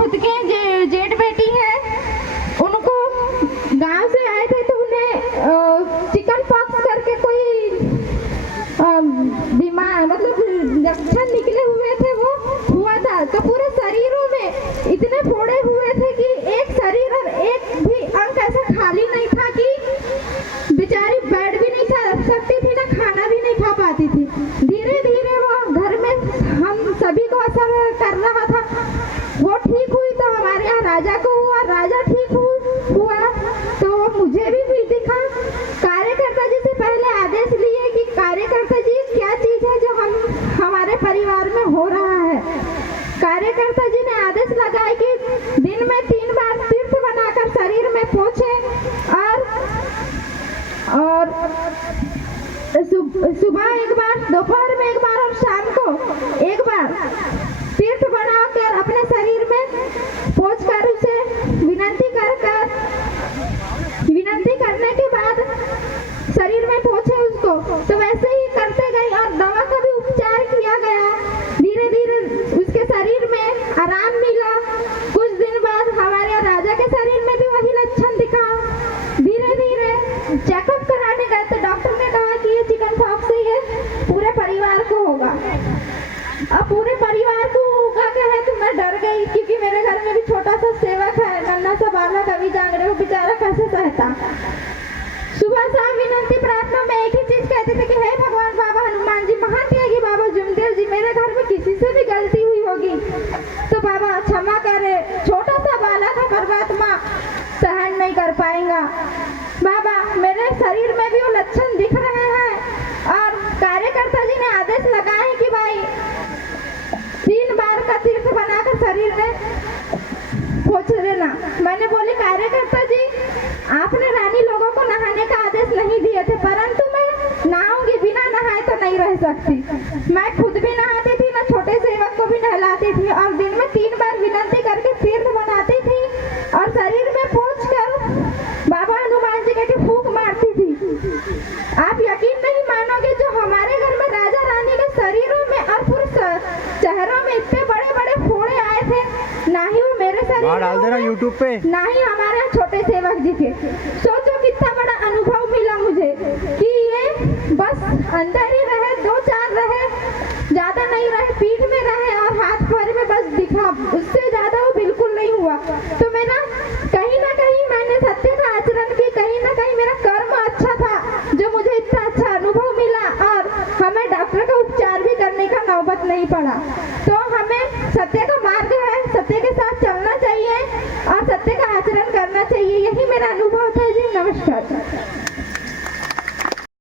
खुद के जेठ बेटी है, उनको गांव से आए थे तो उन्हें चिकन पॉक्स करके कोई बीमार मतलब लक्षण निकले हुए थे, वो हुआ था। तो पूरे शरीरों में इतने फोड़े हुए थे कि एक शरीर और एक भी अंग ऐसा खाली नहीं था कि बेचारी बैठ भी नहीं सकती थी, ना खाना भी नहीं खा पाती थी। धीरे धीरे वो घर में हम सभी को असर कर रहा था। वो ठीक हुई तो हमारे यहाँ राजा को हुआ, राजा ठीक हुआ तो मुझे भी दिखा। कार्यकर्ता जी से पहले आदेश लिए कि कार्यकर्ता जी क्या चीज है जो हमारे परिवार में हो रहा है। कार्यकर्ता जी ने आदेश लगाया कि दिन में 3 बार तीर्थ बनाकर शरीर में पोछे और सुबह एक बार, दोपहर में एक बार और शाम को एक बार तीर्थ बनाकर अपने शरीर में पोंछ कर उसे विनती करने के बाद शरीर में पोंछे उसको। तो वैसे ही करते गई और दवा का भी उपचार किया गया। धीरे धीरे उसके शरीर में आराम मिला। कुछ दिन बाद हमारे राजा के शरीर में भी वही लक्षण दिखा। धीरे धीरे चेकअप कराने गए तो डॉक्टर ने कहा कि ये चिकन पॉक्स से ये पूरे परिवार को होगा। अब पूरे परिवार को होगा क्या है तो मैं डर गई, क्योंकि मेरे घर में भी छोटा सा सेवक है, नन्हा सा बालक अभी जाग रहे हो, बेचारा कैसे सहता। सुबह शाम विनती प्रार्थना में एक ही चीज कहते थे कि हे भगवान बाबा हनुमान जी, महात्यागी बाबा जुमदेव जी, मेरे घर में किसी से भी गलती हुई होगी तो बाबा क्षमा करे। छोटा सा बालक है, परमात्मा सहन नहीं कर पाएगा। बाबा मेरे शरीर में भी वो लक्षण दिख रहे हैं और कार्यकर्ता जी ने आदेश लगाए कि भाई 3 बार का तीर्थ बनाकर शरीर में पोंछ लेना। मैंने बोली कार्यकर्ता जी आपने रानी लोगों को नहाने का आदेश नहीं दिए थे, परंतु मैं नहाऊंगी, बिना नहाए तो नहीं रह सकती। मैं खुद भी नहाती थी, ना छोटे सेवक को भी नहलाती थी और दिन में 3 बार विनती करके तीर्थ बनाती थी और शरीर में पोंछ कर बाबा हनुमान जी के फूंक मारती थी। आप यकीन नहीं मानोगे, जो हमारे घर में राजा रानी के शरीरों में और पूरे चेहरों में इतने बड़े बड़े फोड़े आए थे, ना ही वो मेरे शरीर डाल देना यूट्यूब पे, ना ही हमारे छोटे सेवक जी के। सोचो कितना बड़ा अनुभव मिला मुझे कि ये बस अंदर ही रहे, 2-4 रहे, ज्यादा नहीं रहे, पीठ में रहे और हाथ पैर में बस दिखा, उससे ज्यादा वो बिल्कुल नहीं हुआ। तो मेरा कहीं ना कहीं मैंने सत्य का आचरण की, कहीं ना कहीं मेरा कर्म अच्छा था जो मुझे इतना अच्छा अनुभव मिला और हमें डॉक्टर का उपचार भी करने का नौबत नहीं पड़ा। तो हमें सत्य का मार्ग है, सत्य के साथ चलना चाहिए और सत्य का आचरण करना चाहिए। यही मेरा अनुभव था जी। नमस्कार।